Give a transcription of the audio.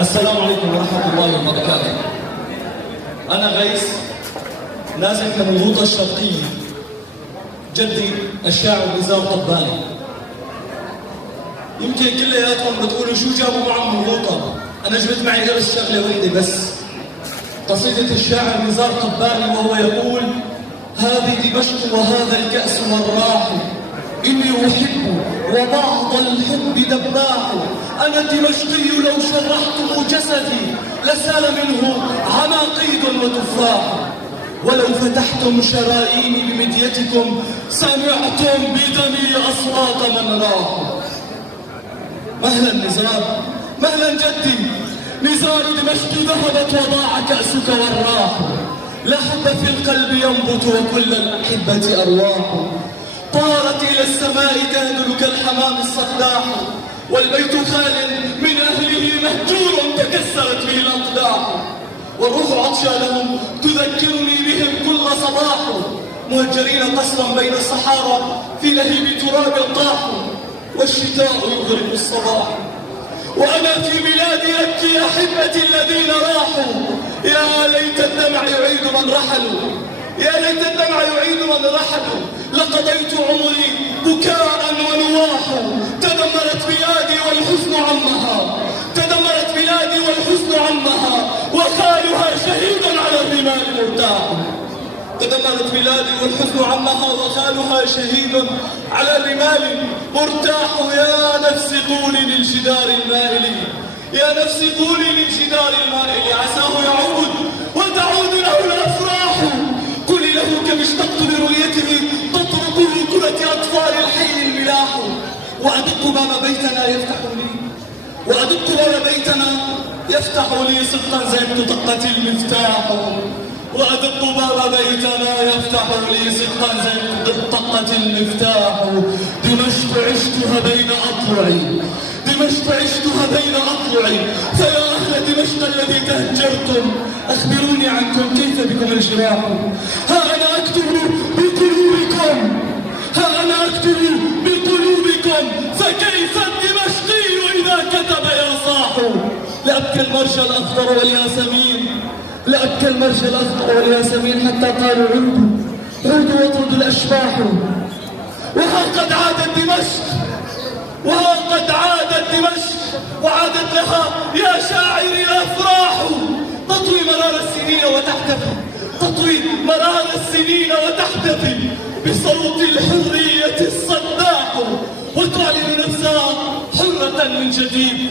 السلام عليكم ورحمة الله وبركاته. أنا غيث نازل من الغوطة الشرقية. جدي الشاعر نزار قباني. يمكن كلياتكم بتقولوا شو جابوا معهم من الغوطة. أنا جبت معي غير الشغلة وحدة بس. قصيدة الشاعر نزار قباني وهو يقول: هذه دمشق وهذا الكأس والراح، إني أحب وبعض الحب دباح. أنا دمشقي لو شرحتم جسدي لسال منه عناقيد وتفاح، ولو فتحتم شراييني بمديتكم سمعتم بدمي أصوات من راح. مهلا نزار، مهلا جدي، نزار دمشق ذهبت وضاع كأسك والراح. لا حب في القلب ينبت وكل الأحبة أرواح. طارت إلى السماء تهدل كالحمام الصداح، والبيت خال من أهله مهجور تكسرت به الأقداح. والروح عطشى لهم تذكرني بهم كل صباح، مهجرين قصرا بين الصحارى في لهيب تراب طاحوا، والشتاء يغرق الصباح. وأنا في بلادي أبكي أحبتي الذين راحوا. يا ليت الدمع يعيد من رحلوا، يا ليت الدمع يعيد من رحلوا. لقضيت عمري بكاء ونواح. تدمرت بلادي والحزن عمها، تدمرت بلادي والحزن عمها، وخالها شهيد على الرمال مرتاح. تدمرت بلادي والحزن عمها، وخالها شهيد على الرمال مرتاح. يا نفسي قولي للجدار المائل، يا نفسي قولي للجدار المائل، عساه يعود وتعود له الأفراح. قولي له كم اشتقت لرؤيته تطرقه كرة أطفال الحي الملاح. وأدق باب بيتنا يفتح لي، وأدق باب بيتنا يفتح لي صدقا زين طقة المفتاح. وأدق باب بيتنا يفتح لي صدقا زين طقة المفتاح. دمشق عشتها بين أضلعي، دمشق عشتها بين أضلعي. فيا أهل دمشق الذي تهجرتم أخبروني عنكم كيف بكم الجراح. ها أنا أكتب بقلوبكم، ها أنا أكتب بقلوبكم، فكيف الدمشقي إذا كتب يصاح. لأبكى المرج الأخضر والياسمين، لأبكى المرج الأخضر والياسمين حتى قالوا عودوا عودوا واطردوا الأشباح. وها قد عادت دمشق، وها قد عادت دمشق، وعادت لها يا شاعري الأفراح. تطوي مرار السنين وتحتفي، تطوي مرار السنين وتحتفي بصوت الحرية الصداح، وتعلن نفسها حرة من جديد.